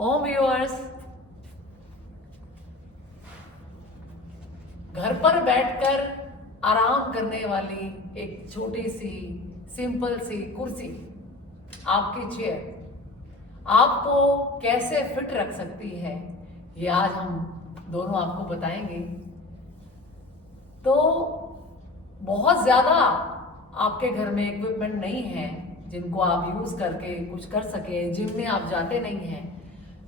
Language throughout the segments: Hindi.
ओम व्यूअर्स, घर पर बैठकर आराम करने वाली एक छोटी सी सिंपल सी कुर्सी, आपकी चेयर आपको कैसे फिट रख सकती है, ये आज हम दोनों आपको बताएंगे। तो बहुत ज़्यादा आपके घर में इक्विपमेंट नहीं है जिनको आप यूज़ करके कुछ कर सके, जिम में आप जाते नहीं हैं,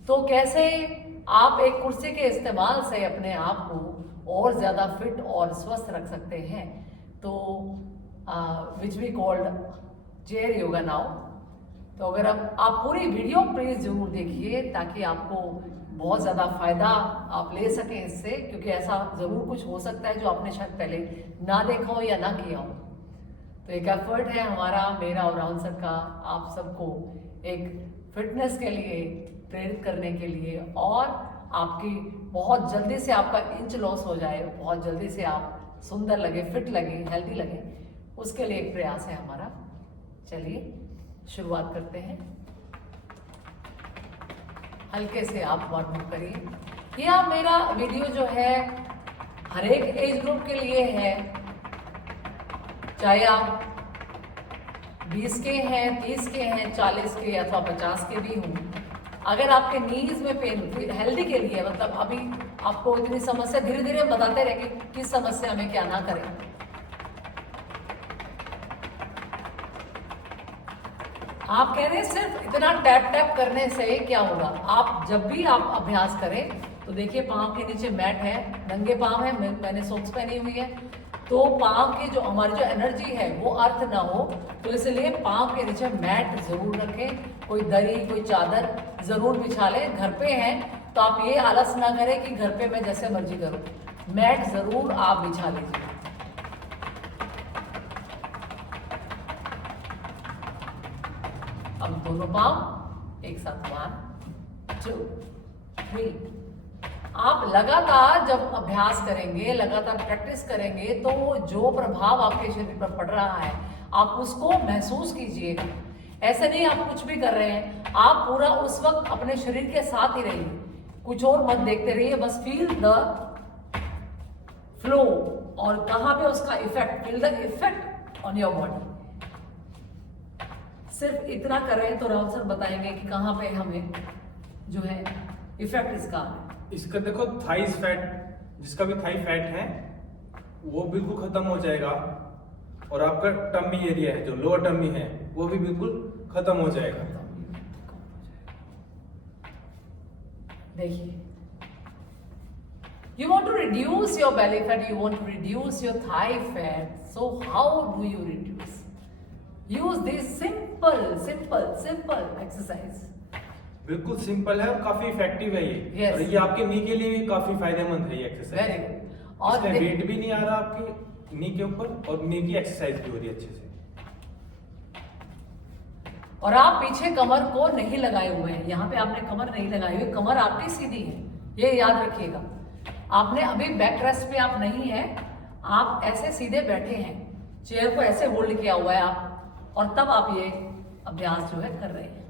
तो कैसे आप एक कुर्सी के इस्तेमाल से अपने आप को और ज़्यादा फिट और स्वस्थ रख सकते हैं। तो which we called chair yoga now. तो अगर आप पूरी वीडियो प्लीज जरूर देखिए ताकि आपको बहुत ज़्यादा फ़ायदा आप ले सकें इससे, क्योंकि ऐसा ज़रूर कुछ हो सकता है जो आपने शायद पहले ना देखा हो या ना किया हो। तो एक एफर्ट है हमारा, मेरा और राहुल सर का, आप सबको एक फिटनेस के लिए प्रेरित करने के लिए और आपकी बहुत जल्दी से आपका इंच लॉस हो जाए, बहुत जल्दी से आप सुंदर लगे, फिट लगे, हेल्दी लगे, उसके लिए एक प्रयास है हमारा। चलिए शुरुआत करते हैं। हल्के से आप वार्म अप करिए। यह मेरा वीडियो जो है हर एक एज ग्रुप के लिए है, चाहे आप 20 के हैं, 30 के हैं, 40 के अथवा 50 के भी हों। अगर आपके नीज में पेन हेल्दी के लिए, मतलब अभी आपको इतनी समस्या, धीरे धीरे बताते रहेंगे किस समस्या में क्या ना करें। आप कह रहे हैं सिर्फ इतना टैप टैप करने से क्या होगा? आप जब भी आप अभ्यास करें तो देखिए पाँव के नीचे मैट है, नंगे पाँव है, मैंने सॉक्स पहनी हुई है, तो पाँव की जो हमारी जो एनर्जी है वो अर्थ ना हो, तो इसलिए पाँव के नीचे मैट जरूर रखें। कोई दरी, कोई चादर जरूर बिछा लें। घर पे हैं तो आप ये आलस ना करें कि घर पे मैं जैसे मर्जी करूं, मैट जरूर आप बिछा लीजिए। अब दोनों पाँव एक साथ 1 2 3। आप लगातार जब अभ्यास करेंगे, लगातार प्रैक्टिस करेंगे, तो जो प्रभाव आपके शरीर पर पड़ रहा है आप उसको महसूस कीजिएगा। ऐसे नहीं आप कुछ भी कर रहे हैं, आप पूरा उस वक्त अपने शरीर के साथ ही रहिए, कुछ और मत देखते रहिए, बस फील द फ्लो और कहाँ पे उसका effect, feel the effect on your body. सिर्फ इतना कर रहे हैं तो राहुल सर बताएंगे कि कहाँ पे हमें जो है इफेक्ट इसका देखो थाइस फैट, जिसका भी थाई फैट है वो बिल्कुल खत्म हो जाएगा, और आपका टम्मी एरिया है, जो लोअर टम्मी है, वो भी बिल्कुल खत्म हो जाएगा। देखिए, you want to reduce your belly fat, you want to reduce your thigh fat, so how do you reduce? Use this simple exercise. बिल्कुल सिंपल है और काफी इफेक्टिव है ये। yes. और ये आपके नी के लिए भी काफी फायदेमंद है ये एक्सरसाइज। Very good. और वेट भी नहीं आ रहा आपके नी के ऊपर, और नी की एक्सरसाइज भी हो रही है अच्छे से। और आप पीछे कमर को नहीं लगाए हुए हैं, यहाँ पे आपने कमर नहीं लगाई हुई, कमर आपकी सीधी है, ये याद रखिएगा। आपने अभी बैक रेस्ट पे आप नहीं है, आप ऐसे सीधे बैठे हैं, चेयर को ऐसे होल्ड किया हुआ है आप, और तब आप ये अभ्यास जो है कर रहे हैं।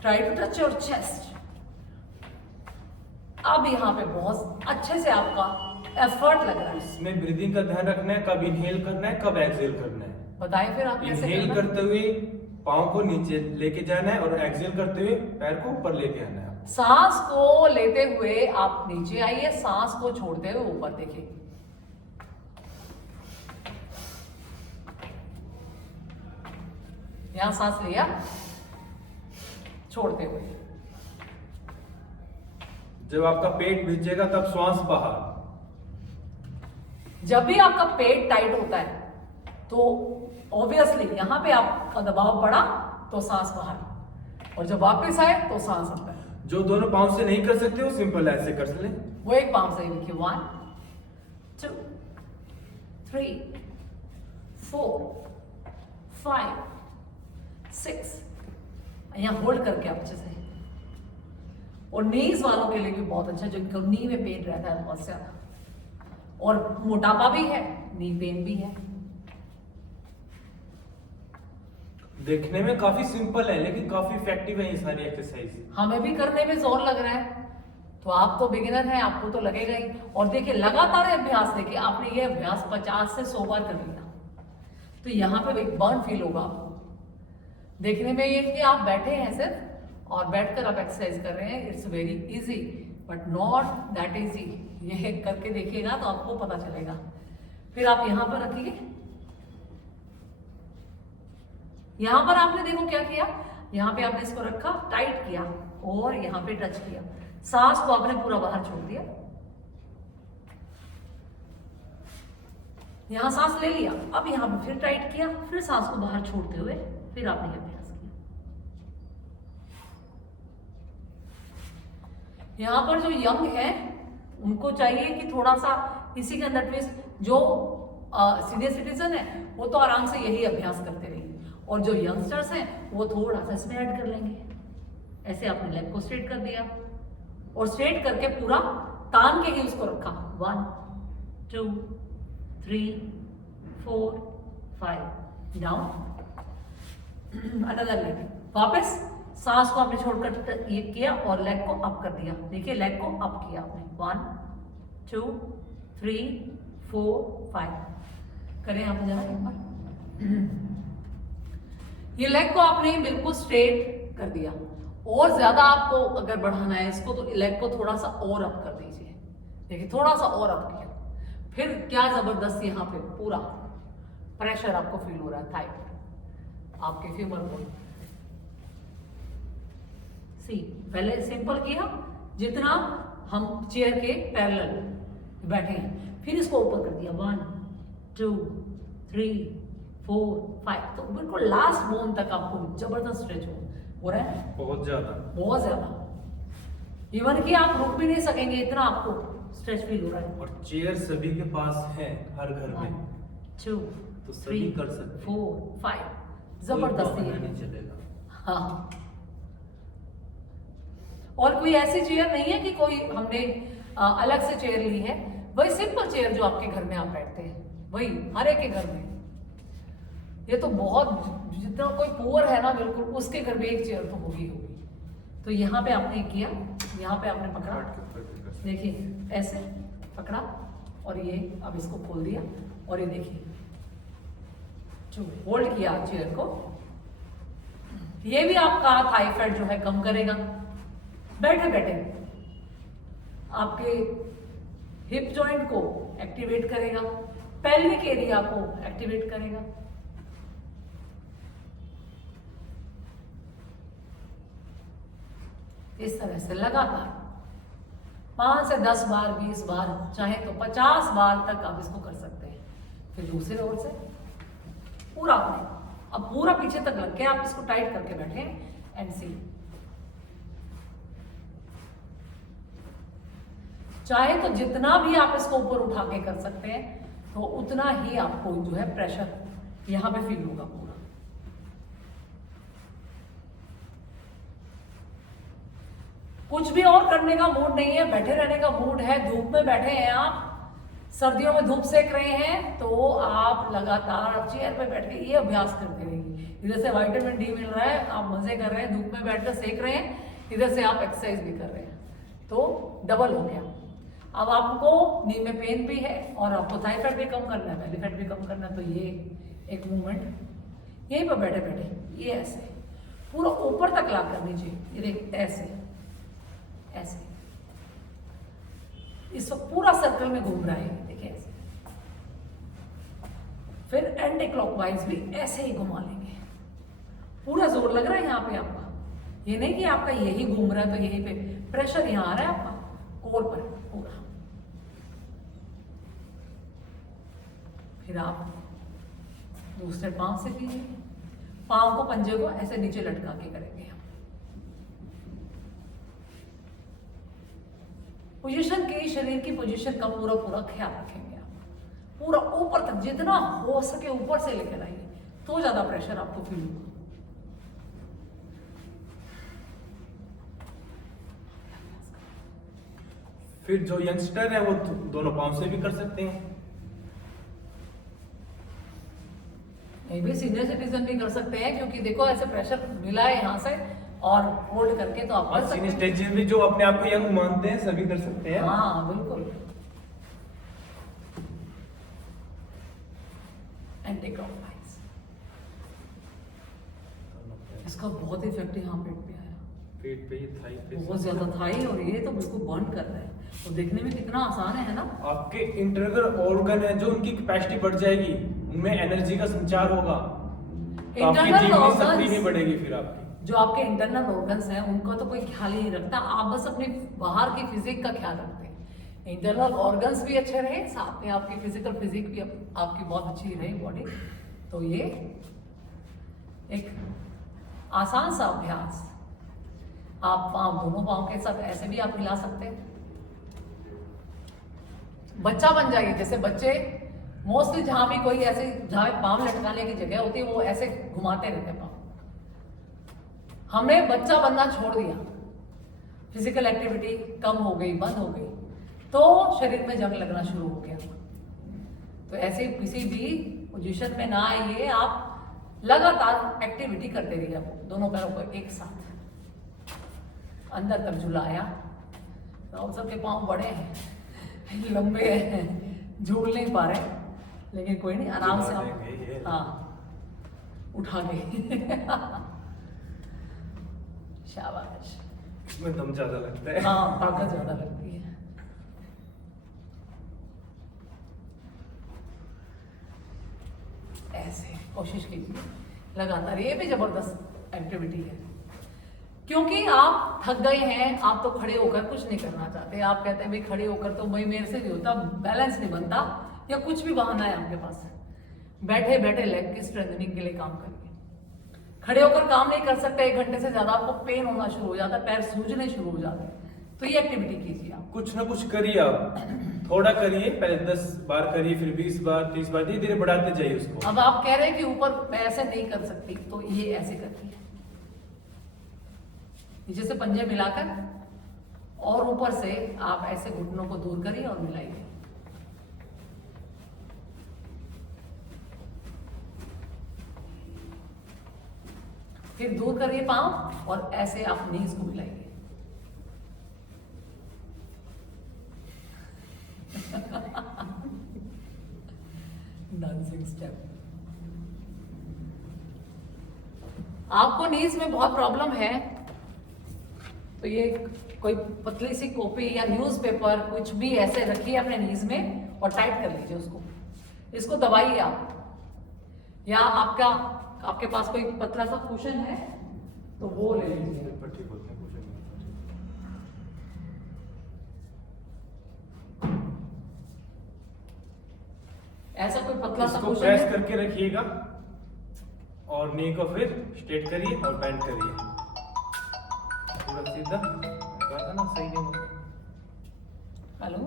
Try to touch your chest. अब यहाँ पे बहुत अच्छे से आपका एफर्ट लग रहा है। इसमें ब्रीदिंग का ध्यान रखना है, कब इनहेल करना है, कब एक्सहेल करना है। बताइए फिर आप कैसे इनहेल करते हुए पाँव को नीचे लेके जाना है, और एक्सहेल करते हुए पैर को ऊपर लेके आना है। सांस को लेते हुए आप नीचे आइए, सांस को छोड़ते हुए ऊपर। देखिए, यहां सांस लिया, छोड़ते हुए। जब आपका पेट भिजेगा तब श्वास बाहर। जब भी आपका पेट टाइट होता है तो ऑब्वियसली यहां पे आपका दबाव पड़ा तो सांस बाहर, और जब वापस आए तो सांस अंदर। जो दोनों पाँव से नहीं कर सकते वो सिंपल ऐसे कर ले, वो एक पाँव से देखिए। 1 2 3 4 5 6। यहाँ होल्ड करके आप अच्छे से। और नीज वालों के लिए भी बहुत अच्छा, जिनको नी में पेन रहता है बहुत ज्यादा, और मोटापा भी है, नी पेन भी है। देखने में काफी सिंपल है लेकिन काफी इफेक्टिव है ये सारी एक्सरसाइज। हमें भी करने में जोर लग रहा है, तो आप तो बिगिनर हैं, आपको तो लगेगा ही। और देखिए लगातार अभ्यास, देखिए आपने ये अभ्यास 50 से 100 बार कर लिया, तो यहाँ पे एक बर्न फील होगा आपको। देखने में ये कि आप बैठे हैं सिर्फ और बैठकर आप एक्सरसाइज कर रहे हैं, it's very easy but not that easy. ये करके देखिएगा तो आपको पता चलेगा। फिर आप यहाँ पर रखिए, यहाँ पर आपने देखो क्या किया, यहाँ पे आपने इसको रखा, टाइट किया और यहाँ पे टच किया, सांस को आपने पूरा बाहर छोड़ दिया, यहां सांस ले लिया, अब यहां पे फिर टाइट किया, फिर सांस को बाहर छोड़ते हुए फिर आपने ये अभ्यास किया। यहां पर जो यंग है उनको चाहिए कि थोड़ा सा इसी के अंदर ट्विस्ट, जो सीनियर सिटीजन है वो तो आराम से यही अभ्यास करते रहेंगे, और जो यंगस्टर्स हैं वो थोड़ा सा इसमें ऐड कर लेंगे। ऐसे आपने लेग को स्ट्रेट कर दिया और स्ट्रेट करके पूरा तान के ही उसको रखा, 1 2 3 4 5 डाउन, अनदर लेग, वापस सांस को आपने छोड़कर ये किया और लेग को अप कर दिया। देखिए लेग को अप किया आपने, 1 2 3 4 5 करें आप जरा एक बार। ये लेग को आपने बिल्कुल स्ट्रेट कर दिया, और ज्यादा आपको अगर बढ़ाना है इसको तो लेग को थोड़ा सा और अप कर दीजिए। देखिए थोड़ा सा और अप किया, फिर क्या जबरदस्त यहाँ पे पूरा प्रेशर आपको फील हो रहा है थाई पर, आपके फीमर को। सी पहले सिंपल किया, जितना हम चेयर के पैरेलल बैठे हैं, फिर इसको ऊपर कर दिया, 1 2 3 4 5, तो बिल्कुल लास्ट बोन तक आपको जबरदस्त स्ट्रेच हो रहा है, बहुत ज्यादा। इवन कि आप रुक भी नहीं सकेंगे, इतना आपको स्ट्रेच फील हो रहा है। और चेयर सभी के पास है हर घर में, 2 तो सभी कर सकते हैं। 4 5 जबरदस्त है, नहीं चलेगा। हाँ। और कोई ऐसी चेयर नहीं है कि कोई हमने अलग से चेयर ली है, वही सिंपल चेयर जो आपके घर में आप बैठते हैं वही हर एक के घर में। ये तो बहुत, जितना कोई पुअर है ना बिल्कुल, उसके घर में एक चेयर तो होगी। तो यहाँ पे आपने किया, यहाँ पे आपने पकड़ा, देखिए ऐसे पकड़ा और ये अब इसको खोल दिया, और ये देखिए जो होल्ड किया चेयर को, ये भी आपका थाई फैट जो है कम करेगा। बैठे बैठे आपके हिप जॉइंट को एक्टिवेट करेगा, पेल्विक एरिया को एक्टिवेट करेगा। इस तरह से लगातार 5 से 10 बार, 20 बार, चाहे तो 50 बार तक आप इसको कर सकते हैं। फिर दूसरे ओर से पूरा आपने अब पूरा पीछे तक लग के आप इसको टाइट करके बैठे एंड सी। चाहे तो जितना भी आप इसको ऊपर उठा के कर सकते हैं, तो उतना ही आपको जो है प्रेशर यहां पे फील होगा पूरा। कुछ भी और करने का मूड नहीं है, बैठे रहने का मूड है। धूप में बैठे हैं आप, सर्दियों में धूप सेक रहे हैं, तो आप लगातार चेयर पे बैठ के ये अभ्यास करते रहिए। इधर से विटामिन डी मिल रहा है, आप मजे कर रहे हैं, धूप में बैठकर सेक रहे हैं, इधर से आप एक्सरसाइज भी कर रहे हैं, तो डबल हो गया। अब आपको नी में पेन भी है और आपको थाई फैट भी कम करना है, बेली फैट भी कम करना है, तो ये एक मूवमेंट यहीं पर बैठे बैठे ये ऐसे पूरा ऊपर तक ला कर नीचे, ये देख ऐसे ऐसे इस वक्त पूरा सर्कल में घूम रहा है, देखिए ऐसे। फिर एंटी क्लॉकवाइज भी ऐसे ही घुमा लेंगे, पूरा जोर लग रहा है यहाँ पे आपका। ये नहीं कि आपका यही घूम रहा है तो यहीं पे प्रेशर यहाँ आ रहा है आपका कोर पर पूरा। फिर आप दूसरे पांव से कीजिए, पांव को पंजे को ऐसे नीचे लटका के करेंगे। पोजीशन की, शरीर की पोजीशन का पूरा पूरा ख्याल रखेंगे आप, पूरा ऊपर तक जितना हो सके ऊपर से लेकर आइए, तो ज्यादा प्रेशर आपको फील होगा। फिर जो यंगस्टर है वो दोनों पांव से भी कर सकते हैं। ये भी सीनियर सिटीजन भी कर सकते हैं, क्योंकि देखो ऐसे प्रेशर मिला है यहाँ से और होल्ड करके तो आप कर और सकते सीनियर हैं। सिटीजन भी जो अपने आप को यंग मानते हैं सभी कर सकते हैं। हाँ बिल्कुल। Anti clockwise. इसका बहुत इफेक्ट यहाँ पेट पे आया, पेट पे, थाई पे, बहुत ज्यादा थाई, और ये तो बिल्कुल बर्न कर रहा है और देखने में कितना आसान है ना। आपके इंटरनल ऑर्गन है जो उनकी कैपेसिटी बढ़ जाएगी, उनमें एनर्जी का संचार होगा, तो आपकी Internal जीवनी organs- शक्ति नहीं बढ़ेगी फिर आपकी। जो आपके इंटरनल ऑर्गन्स हैं उनका तो कोई ख्याल ही नहीं रखता, आप बस अपने बाहर की फिजिक का ख्याल रखते हैं। इंटरनल ऑर्गन्स भी अच्छे रहे, साथ में आपकी फिजिकल फिजिक भी आपकी बहुत अच्छी रहे बॉडी। तो ये एक आसान सा अभ्यास, आप पाँव, दोनों पाँव के साथ ऐसे भी आप हिला सकते हैं। बच्चा बन जाइए, जैसे बच्चे मोस्टली जहां भी कोई ऐसे जहां पाँव लटकाने की जगह होती है वो ऐसे घुमाते रहते हैं पाँव। हमने बच्चा बनना छोड़ दिया, फिजिकल एक्टिविटी कम हो गई, बंद हो गई, तो शरीर में जंग लगना शुरू हो गया। तो ऐसे किसी भी पोजीशन में ना आइए, आप लगातार एक्टिविटी करते रहिए, दोनों पैरों को एक साथ अंदर तक झुलाया। राहुल सर के पाँव बड़े हैं, लंबे हैं, झूल नहीं पा रहे, लेकिन कोई नहीं, आराम से आप हाँ उठा के शाबाश। इसमें दम ज्यादा लगता है। हाँ ताकत ज्यादा लगती है। ऐसे कोशिश कीजिए लगातार, ये भी जबरदस्त एक्टिविटी है, क्योंकि आप थक गए हैं, आप तो खड़े होकर कुछ नहीं करना चाहते, आप कहते हैं भाई खड़े होकर तो भाई मेरे से नहीं होता, बैलेंस नहीं बनता, या कुछ भी बहाना है आपके पास। बैठे बैठे लेग की स्ट्रेंथनिंग के लिए काम करिए। खड़े होकर काम नहीं कर सकते, 1 घंटे से ज्यादा आपको पेन होना शुरू हो जाता है, पैर सूजने शुरू हो जाते हैं, तो ये एक्टिविटी कीजिए आप। कुछ ना कुछ करिए, आप थोड़ा करिए, पहले 10 बार करिए, फिर 20 बार, 30 बार, धीरे धीरे बढ़ाते जाइए उसको। अब आप कह रहे हैं कि ऊपर मैं ऐसे नहीं कर सकती, तो ये ऐसे करती है, नीचे से पंजे मिलाकर और ऊपर से आप ऐसे घुटनों को दूर करिए और मिलाइए। फिर दूर करिए पांव और ऐसे आप नीज को मिलाइए। Dancing step. आपको नीज में बहुत प्रॉब्लम है, तो ये कोई पतली सी कॉपी या न्यूज़पेपर कुछ भी ऐसे रखिए अपने नीज में और टाइट कर लीजिए उसको, इसको दबाइए आप, या आपके पास कोई पतला सा कुशन है तो वो ले लीजिए। ऐसा कोई पतला सा इसको कुशन प्रेस है, करके रखिएगा और नी को फिर स्ट्रेट करिए और बेंड करिए, पूरा सीधा। कहा था ना सही नहीं। हेलो,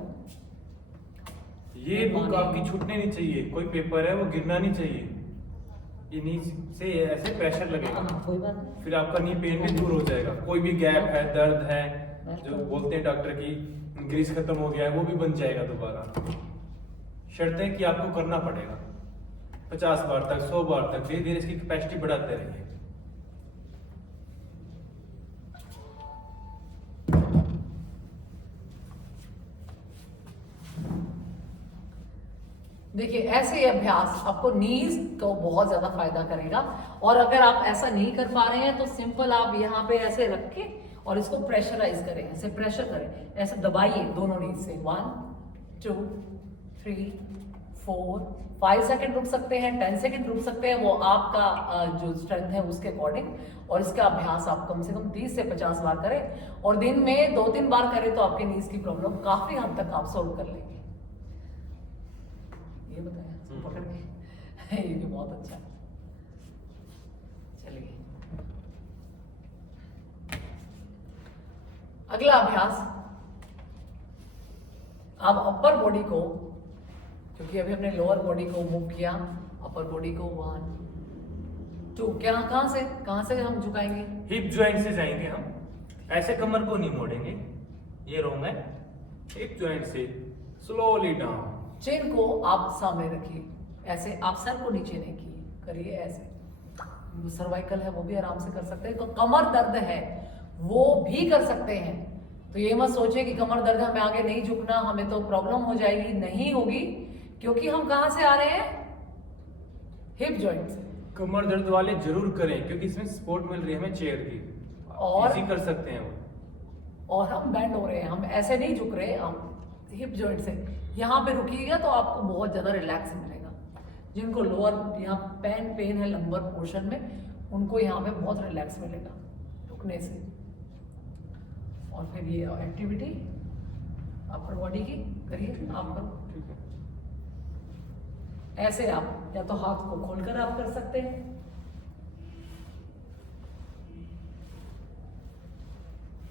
ये बुक आपकी छूटनी नहीं चाहिए, कोई पेपर है वो गिरना नहीं चाहिए, ये नी से ऐसे प्रेशर लगेगा, हाँ, कोई बात नहीं। फिर आपका नी पेन भी दूर हो जाएगा। कोई भी गैप है, दर्द है, जो बोलते हैं डॉक्टर की ग्रीस खत्म हो गया है, वो भी बन जाएगा दोबारा। शर्त है कि आपको करना पड़ेगा 50 बार तक, 100 बार तक, धीरे धीरे इसकी कैपेसिटी बढ़ाते रहिए। देखिए ऐसे अभ्यास आपको नीज को बहुत ज्यादा फायदा करेगा। और अगर आप ऐसा नहीं कर पा रहे हैं तो सिंपल आप यहाँ पे ऐसे रख के और इसको प्रेशराइज करें, ऐसे प्रेशर करें, ऐसे दबाइए दोनों नीज से। 1 2 3 4 5 सेकेंड रुक सकते हैं, 10 सेकेंड रुक सकते हैं, वो आपका जो स्ट्रेंथ है उसके अकॉर्डिंग। और इसका अभ्यास आप कम से कम 30 से 50 बार करें और दिन में 2-3 बार करें तो आपके नीज की प्रॉब्लम काफी हद तक आप सॉल्व कर लेंगे। ये बताया पकड़ के ये भी बहुत अच्छा है। चलिए अगला अभ्यास, अब अपर बॉडी को, क्योंकि अभी हमने लोअर बॉडी को मूव किया, अपर बॉडी को 1 2 कहां से हम झुकाएंगे? हिप जॉइंट से जाएंगे हम, ऐसे कमर को नहीं मोड़ेंगे, ये रोंग है। हिप जॉइंट से स्लोली डाउन, चिन को आप सामने रखिए, ऐसे आप सर को नीचे नहीं किए, करिए ऐसे। सर्वाइकल है वो भी आराम से कर सकते हैं। तो कमर दर्द है वो भी कर सकते हैं। तो ये मत सोचे कि कमर दर्द हमें आगे नहीं झुकना, हमें तो प्रॉब्लम हो जाएगी, नहीं होगी, क्योंकि हम कहां से आ रहे हैं, हिप जॉइंट से। कमर दर्द वाले जरूर करें, क्योंकि इसमें सपोर्ट मिल रही है हमें चेयर की, और इजी कर सकते हैं वो। और हम बैंड हो रहे हैं, हम ऐसे नहीं झुक रहे, हम हिप जॉइंट से। यहाँ पे रुकिएगा तो आपको बहुत ज्यादा रिलैक्स मिलेगा। जिनको लोअर यहाँ पेन है लंबर पोर्शन में, उनको यहाँ पे बहुत रिलैक्स मिलेगा रुकने से। और फिर ये एक्टिविटी अपर बॉडी की करिए आप करो। ठीक है। ऐसे आप या तो हाथ को खोलकर आप कर सकते हैं,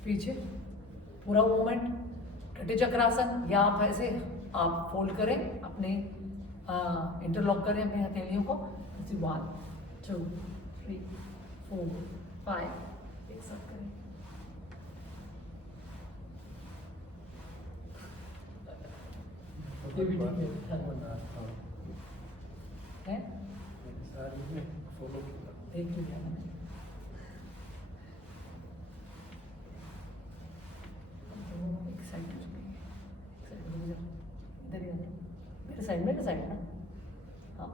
पीछे पूरा मूवमेंट कटे चक्रासन, या आप ऐसे आप फोल्ड करें अपने इंटरलॉक करें अपने हथेलियों को। 1 2 3 4 5 एक साथ करें। ये भी ठीक है देख लिया मैंने। एक साइड इधर ही मेरे साइड ना। हाँ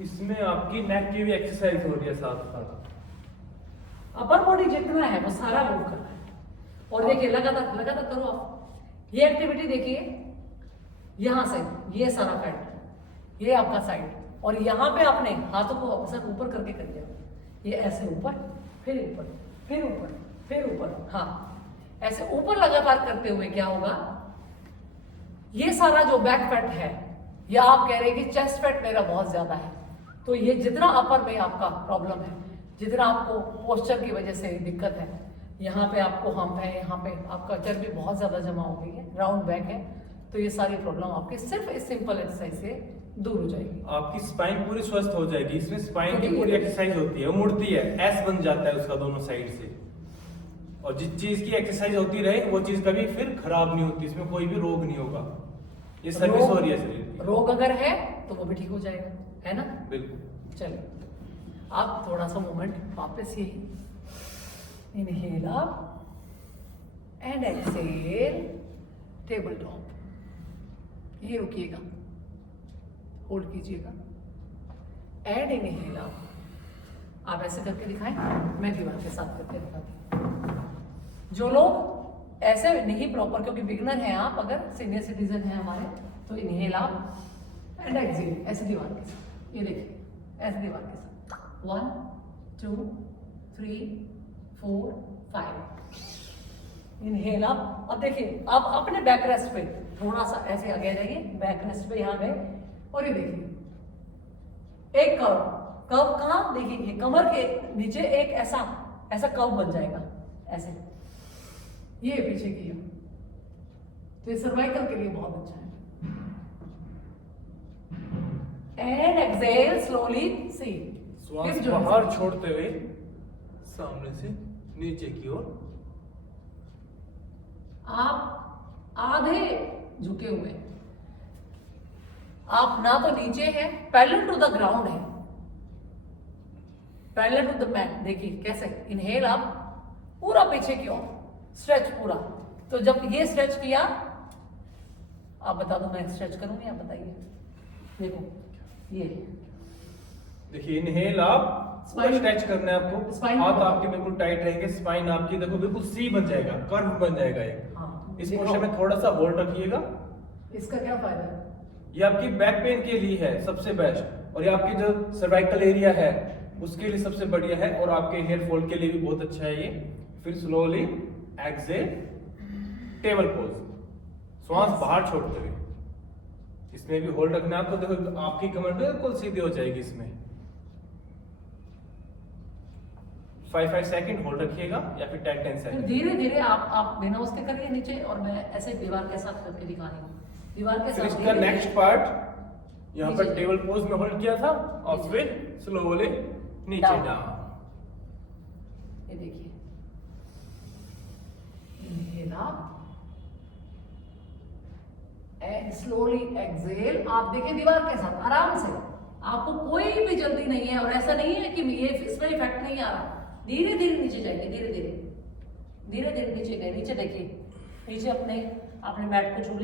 इसमें आपकी नेक की भी एक्सरसाइज हो रही है साथ साथ। अपर बॉडी जितना है वो सारा मूव करना है। और देखिए लगातार लगातार करो आप। ये एक्टिविटी देखिए, यहां से ये सारा फैट, ये आपका साइड, और यहाँ पे आपने हाथों को अक्सर ऊपर करके कर दिया। ये ऐसे ऊपर, फिर ऊपर, फिर ऊपर, फिर ऊपर। हाँ ऐसे ऊपर लगातार करते हुए क्या होगा, ये सारा जो बैक फैट है, या आप कह रहे हैं कि चेस्ट फैट मेरा बहुत ज्यादा है, तो ये जितना अपर में आपका प्रॉब्लम है, जितना आपको पोस्चर की वजह से दिक्कत है, यहाँ पे आपको हम्प है, यहाँ पे आपका चर्बी बहुत ज्यादा जमा हो गई है, राउंड बैक है, तो ये सारी प्रॉब्लम आपकी सिर्फ इस सिंपल एक्सरसाइज से दूर हो जाएगी। आपकी स्पाइन पूरी स्वस्थ हो जाएगी। इसमें स्पाइन की पूरी एक्सरसाइज होती है, वो मुड़ती है, एस बन जाता है उसका दोनों साइड से। और जिस चीज की एक्सरसाइज होती रहे वो चीज कभी फिर खराब नहीं होती, इसमें कोई भी रोग नहीं होगा। ये सर्विस हो रही है शरीर की। रोग अगर है तो वो भी ठीक हो जाएगा, है ना। बिल्कुल। चलिए आप थोड़ा सा मोमेंट वापस यही, inhale up and exhale, table top. ये रुकिएगा, होल्ड कीजिएगा, एंड इनहेल अप। आप ऐसे करके दिखाएं, मैं दीवार के साथ करके दिखाती हूँ। जो लोग ऐसे नहीं प्रॉपर, क्योंकि बिगनर हैं आप, अगर सीनियर सिटीजन हैं हमारे, तो इनहेल अप एंड एक्सहेल ऐसे दीवार के साथ। ये देखिए ऐसे दीवार के साथ 1 2 3 4 5। Inhale up. अब देखिए आप अपने बैक रेस्ट पे थोड़ा सा ऐसे आगे जाइए, बैक रेस्ट पे यहाँ गए, और ये देखिए एक कर्व, कर्व कहाँ देखिए, ये कमर के नीचे एक ऐसा ऐसा कर्व बन जाएगा ऐसे, ये पीछे की है, तो ये सर्वाइकल के लिए बहुत अच्छा है। एंड एक्सहेल स्लोली, सी श्वास बाहर छोड़ते हुए सामने से नीचे की ओर। आप आधे झुके हुए, आप ना तो नीचे हैं, पैरेलल टू द ग्राउंड है, पैरेलल टू द मैट। देखिए कैसे, इनहेल आप पूरा पीछे की ओर, स्ट्रेच पूरा। तो जब ये स्ट्रेच किया, आप बता दो मैं स्ट्रेच करूंगी, आप बताइए। देखो ये देखिए, इनहेल आप स्ट्रेच करना है आपको, स्पाइन हाथ आपके बिल्कुल टाइट रहेंगे, स्पाइन आपकी देखो बिल्कुल सी बन जाएगा, कर्व बन जाएगा एक। हाँ, इस पोर्शन में थोड़ा सा होल्ड रखिएगा। इसका क्या फायदा है? ये आपकी बैक पेन के लिए है सबसे बेस्ट, और ये आपकी जो सर्वाइकल एरिया है उसके लिए सबसे बढ़िया है, और आपके हेयर फॉल के लिए भी बहुत अच्छा है ये। फिर स्लोली एक्सहेल, टेबल पोज, श्वास बाहर छोड़ते हुए। इसमें भी होल्ड रखना है आपको, देखो आपकी कमर बिल्कुल सीधी हो जाएगी इसमें। 5 सेकंड होल्ड रखिएगा, या फिर 10 सेकंड। धीरे धीरे आप बिना उसके करिए नीचे, और मैं ऐसे दीवार के साथ करके दिखा रही हूँ। दीवार के साथ इसका नेक्स्ट पार्ट यहाँ पर टेबल पोज में होल्ड किया था, और फिर स्लोली नीचे डाउन। ये देखिए इनहेल एंड स्लोली एक्सेल। आप देखें दीवार के साथ आराम से, आपको कोई भी जल्दी नहीं है और ऐसा नहीं है कि ये इसमें इफेक्ट नहीं आ रहा। धीरे धीरे नीचे जाएंगे, धीरे धीरे नीचे गए। नीचे देखिए, नीचे अपने मैट को छू लीजिए।